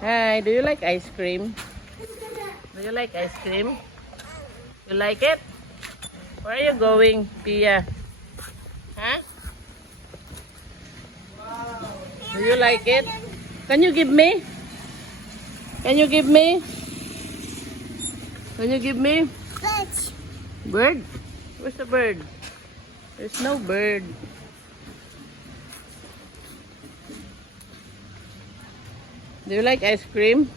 Hi, do you like ice cream? Do you like ice cream? You like it? Where are you going, Pia? Huh? Do you like it? Can you give me? Can you give me? Can you give me? Bird? Where's the bird? There's no bird. Do you like ice cream?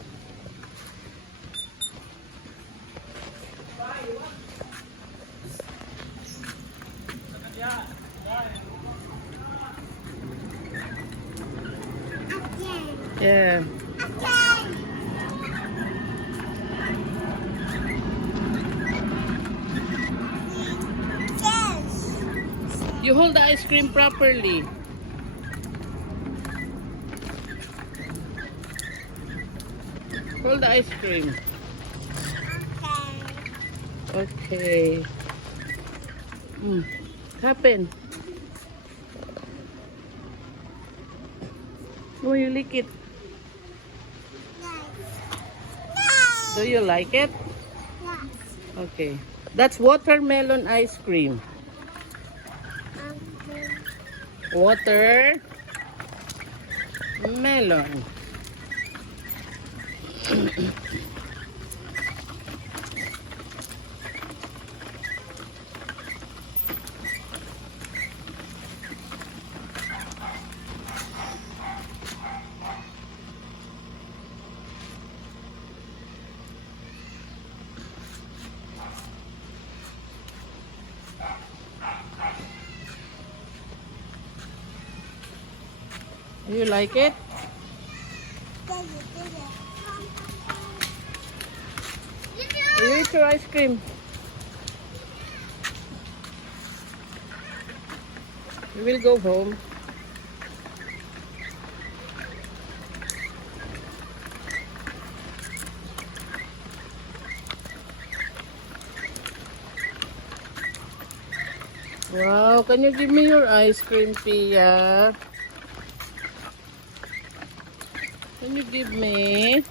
Yeah. You hold the ice cream properly. Hold the ice cream. Okay. What happened? Oh, you lick it. Do you like it? Okay. That's watermelon ice cream. Watermelon. Do you like it? You eat your ice cream. We will go home. Wow, can you give me your ice cream, Pia? Can you give me?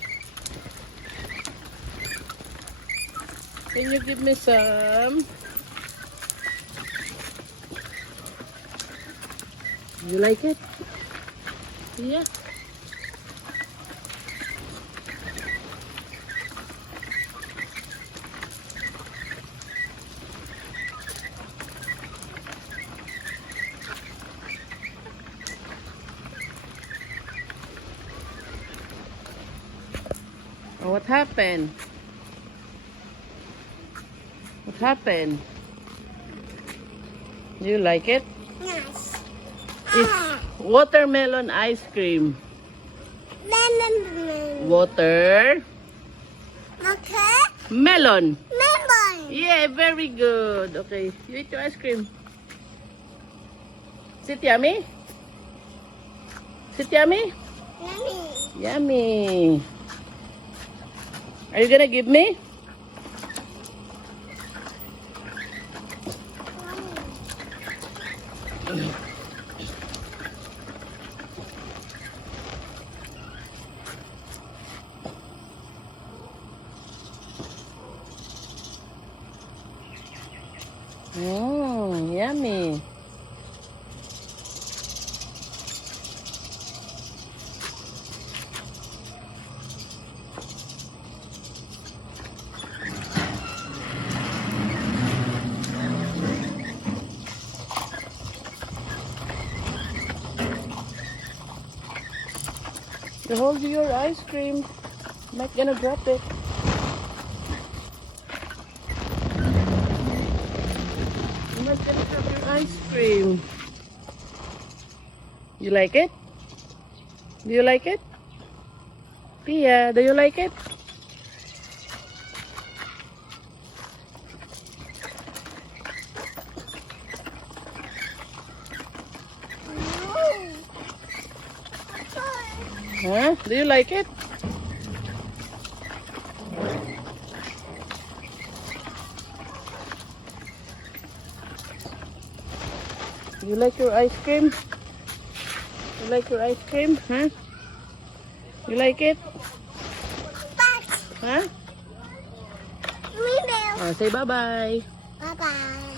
Can you give me some? You like it? Yeah. Oh, what happened? What happened? Do you like it? Yes. It's watermelon ice cream. Lemon. Water. Okay. Melon. Lemon. Yeah, very good. Okay, you eat your ice cream. Is it yummy? Is it yummy? Yummy. Yummy. Are you gonna give me? Yummy. You hold your ice cream. Not gonna drop it. I'm not gonna drop your ice cream. You like it? Do you like it? Pia, do you like it? Huh? Do you like it? You like your ice cream? You like your ice cream? Huh? You like it? Ha? We will. Oh, say bye-bye. Bye-bye.